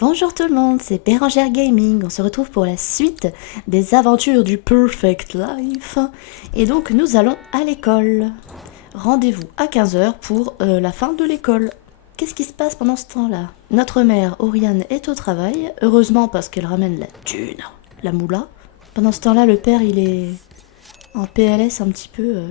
Bonjour tout le monde, c'est Bérangère Gaming. On se retrouve pour la suite des aventures du Perfect Life. Et donc nous allons à l'école. Rendez-vous à 15 h pour la fin de l'école. Qu'est-ce qui se passe pendant ce temps-là? Notre mère, Oriane, est au travail. Heureusement parce qu'elle ramène la thune, la moula. Pendant ce temps-là, le père, il est en PLS un petit peu...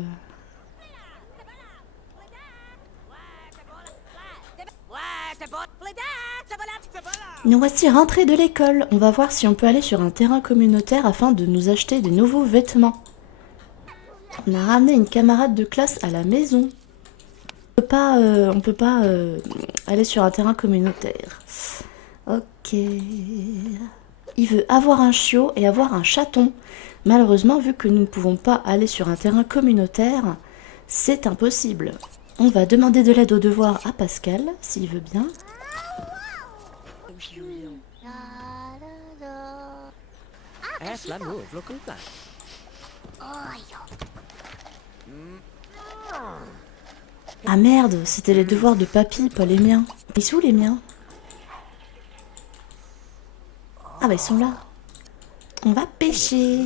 Nous voici rentrés de l'école. On va voir si on peut aller sur un terrain communautaire afin de nous acheter des nouveaux vêtements. On a ramené une camarade de classe à la maison. On peut pas aller sur un terrain communautaire. Ok. Il veut avoir un chiot et avoir un chaton. Malheureusement, vu que nous ne pouvons pas aller sur un terrain communautaire, c'est impossible. On va demander de l'aide aux devoirs à Pascal, s'il veut bien. Ah merde, c'était les devoirs de papy, pas les miens. Ils sont où les miens? Ah bah ils sont là. On va pêcher.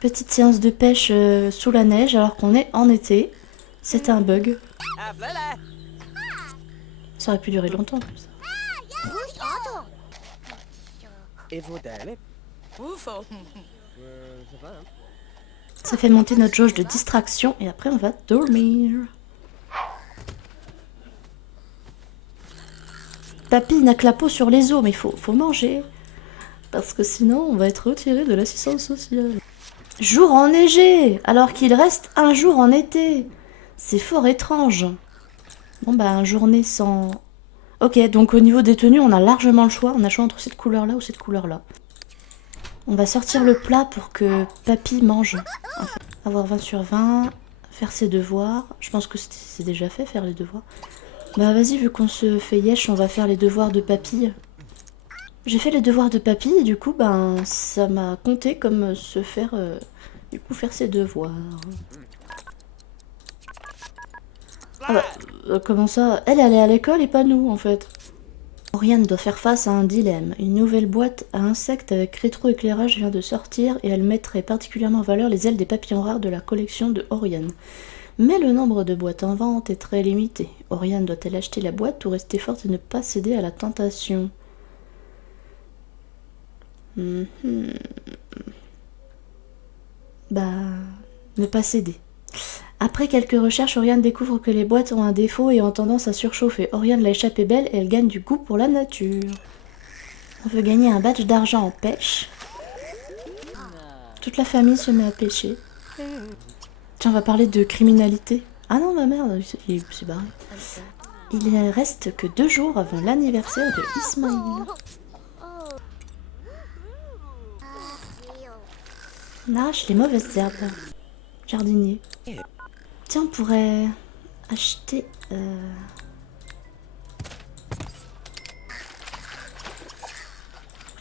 Petite séance de pêche sous la neige alors qu'on est en été. C'est un bug. Ça aurait pu durer longtemps comme ça. Ça fait monter notre jauge de distraction et après on va dormir. Papy n'a que la peau sur les os, mais faut manger. Parce que sinon on va être retiré de l'assistance sociale. Jour enneigé, alors qu'il reste un jour en été. C'est fort étrange. Bon bah, un journée sans... Ok, donc au niveau des tenues, on a largement le choix. On a le choix entre cette couleur-là ou cette couleur-là. On va sortir le plat pour que papy mange. Enfin, avoir 20 sur 20, faire ses devoirs. Je pense que c'est déjà fait, faire les devoirs. Bah vas-y, vu qu'on se fait yesh, on va faire les devoirs de papy. J'ai fait les devoirs de papy et du coup, ben, ça m'a compté comme se faire, faire ses devoirs. Ah bah, comment ça? Elle est à l'école et pas nous, en fait. Oriane doit faire face à un dilemme. Une nouvelle boîte à insectes avec rétroéclairage vient de sortir et elle mettrait particulièrement en valeur les ailes des papillons rares de la collection de Oriane. Mais le nombre de boîtes en vente est très limité. Oriane doit-elle acheter la boîte ou rester forte et ne pas céder à la tentation? Bah, ne pas céder. Après quelques recherches, Oriane découvre que les boîtes ont un défaut et ont tendance à surchauffer. Oriane l'a échappée belle et elle gagne du goût pour la nature. On veut gagner un badge d'argent en pêche. Toute la famille se met à pêcher. Tiens, on va parler de criminalité. Ah non, ma merde, il s'est barré. Il ne reste que 2 jours avant l'anniversaire de Ismaïl. Lâche les mauvaises herbes. Jardinier. Tiens, on pourrait acheter...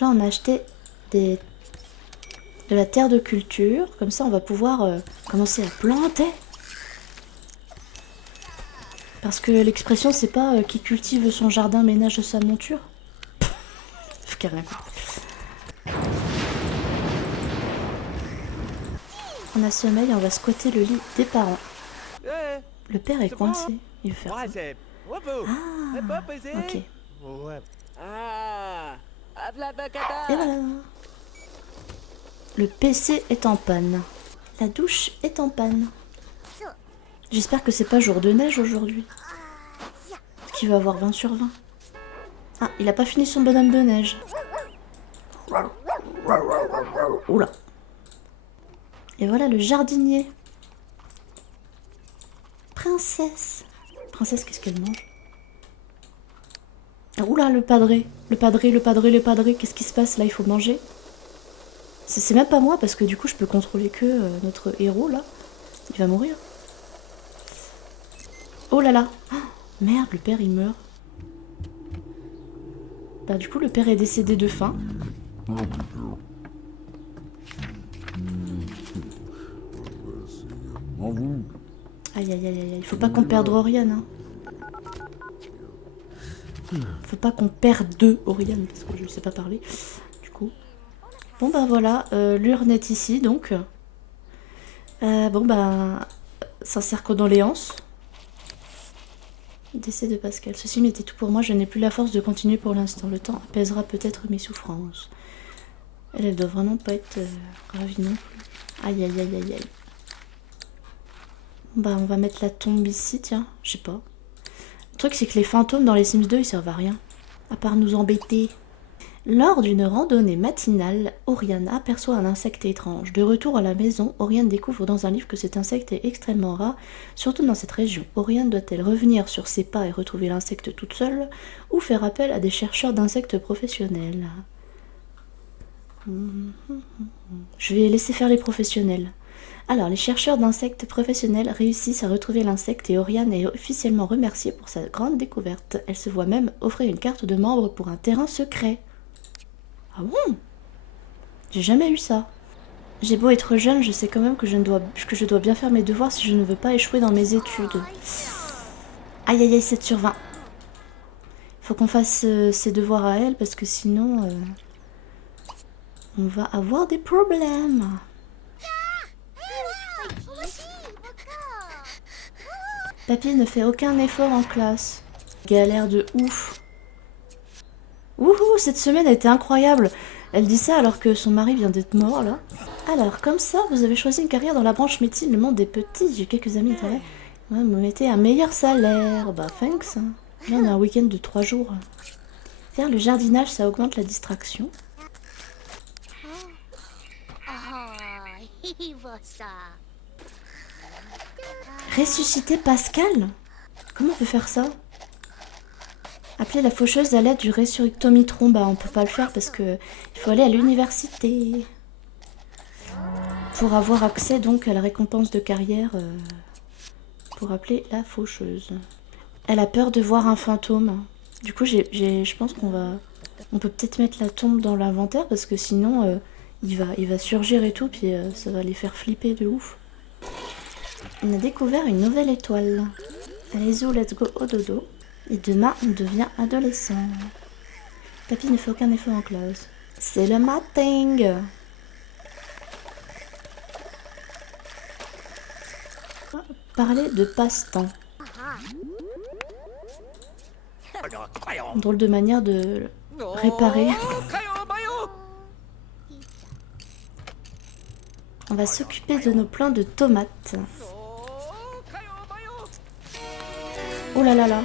Là, on a acheté de la terre de culture. Comme ça, on va pouvoir commencer à planter. Parce que l'expression, c'est pas qui cultive son jardin ménage sa monture. Carrément. On a sommeil, on va squatter le lit des parents. Le père est coincé. Il veut faire quoi? Ah, ok. Et voilà. Le PC est en panne. La douche est en panne. J'espère que c'est pas jour de neige aujourd'hui. Qui va avoir 20 sur 20. Ah, il a pas fini son bonhomme de neige. Oula. Et voilà le jardinier. Princesse. Princesse, qu'est-ce qu'elle mange? Oula, le padré. Le padré. Qu'est-ce qui se passe là? Il faut manger. C'est même pas moi parce que du coup je peux contrôler que notre héros là. Il va mourir. Oh là là. Oh, merde, le père il meurt. Bah du coup le père est décédé de faim. Aïe aïe aïe aïe, il faut pas qu'on perde Oriane. Hein. Faut pas qu'on perde deux Oriane, parce que je ne sais pas parler. Du coup. Bon bah voilà, l'urne est ici donc. Bon bah, sincères condoléances. Décès de Pascal. Ceci m'était tout pour moi, je n'ai plus la force de continuer pour l'instant. Le temps apaisera peut-être mes souffrances. Elle doit vraiment pas être ravie non plus. Aïe aïe aïe aïe aïe. Bah on va mettre la tombe ici, tiens, je sais pas. Le truc c'est que les fantômes dans les Sims 2 ils servent à rien. À part nous embêter. Lors d'une randonnée matinale, Oriane aperçoit un insecte étrange. De retour à la maison, Oriane découvre dans un livre que cet insecte est extrêmement rare, surtout dans cette région. Oriane doit-elle revenir sur ses pas et retrouver l'insecte toute seule, ou faire appel à des chercheurs d'insectes professionnels? Je vais laisser faire les professionnels. Alors, les chercheurs d'insectes professionnels réussissent à retrouver l'insecte et Oriane est officiellement remerciée pour sa grande découverte. Elle se voit même offrir une carte de membre pour un terrain secret. Ah bon? J'ai jamais eu ça. J'ai beau être jeune, je sais quand même que je dois bien faire mes devoirs si je ne veux pas échouer dans mes études. Aïe aïe aïe, 7 sur 20. Faut qu'on fasse ses devoirs à elle parce que sinon on va avoir des problèmes. Papy ne fait aucun effort en classe. Galère de ouf. Wouhou, cette semaine a été incroyable. Elle dit ça alors que son mari vient d'être mort là. Alors, comme ça, vous avez choisi une carrière dans la branche médecine, le monde des petits. J'ai quelques amis de travail. Ouais, vous mettez un meilleur salaire. Bah, thanks. Là, on a un week-end de 3 jours. Faire le jardinage, ça augmente la distraction. Ressusciter Pascal? Comment on peut faire ça? Appeler la faucheuse à l'aide du résurrectomitron. Bah, on peut pas le faire parce que il faut aller à l'université. Pour avoir accès donc à la récompense de carrière pour appeler la faucheuse. Elle a peur de voir un fantôme. Du coup, je pense on peut peut-être mettre la tombe dans l'inventaire parce que sinon il va surgir et tout, puis ça va les faire flipper de ouf. On a découvert une nouvelle étoile. Allez-y, let's go au dodo. Et demain, on devient adolescent. Papy ne fait aucun effort en classe. C'est le matin. Parler de passe-temps. Drôle de manière de réparer. On va s'occuper de nos plants de tomates. Oh là là là.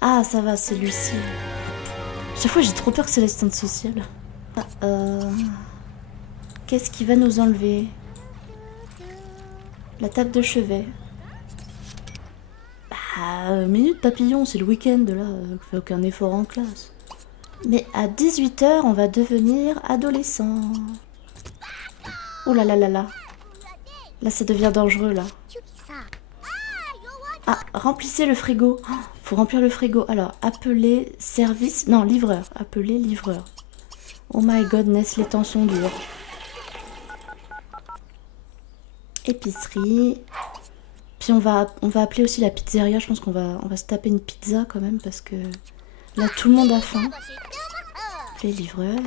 Ah, ça va, celui-ci. Chaque fois, j'ai trop peur que c'est l'assistante sociale. Qu'est-ce qui va nous enlever? La table de chevet. Bah, minute papillon, c'est le week-end, là. On fait aucun effort en classe. Mais à 18 h, on va devenir adolescent. Oh là là là là. Là, ça devient dangereux, là. Ah, remplissez le frigo. Oh, faut remplir le frigo. Alors, appelez service... Non, livreur. Appelez livreur. Oh my godness, les temps sont durs. Épicerie. Puis on va appeler aussi la pizzeria. Je pense qu'on va se taper une pizza quand même parce que là, tout le monde a faim. Les livreurs.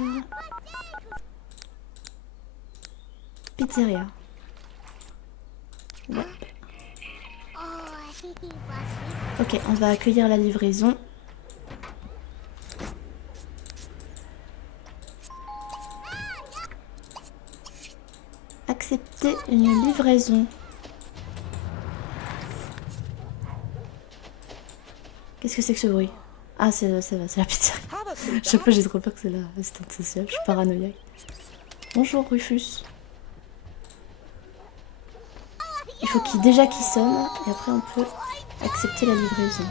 Pizzeria. Ouais. Ok, on va accueillir la livraison. Accepter une livraison. Qu'est-ce que c'est que ce bruit? Ah, c'est la pizzeria. Chaque fois, j'ai trop peur que c'est l'assistante sociale. Je suis paranoïaque. Bonjour, Rufus. Il faut qu'il sonne et après on peut accepter la livraison.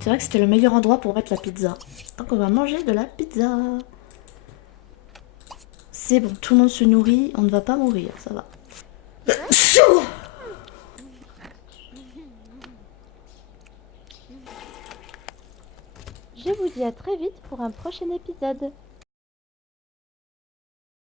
C'est vrai que c'était le meilleur endroit pour mettre la pizza. Donc on va manger de la pizza. C'est bon, tout le monde se nourrit, on ne va pas mourir, ça va. Je vous dis à très vite pour un prochain épisode.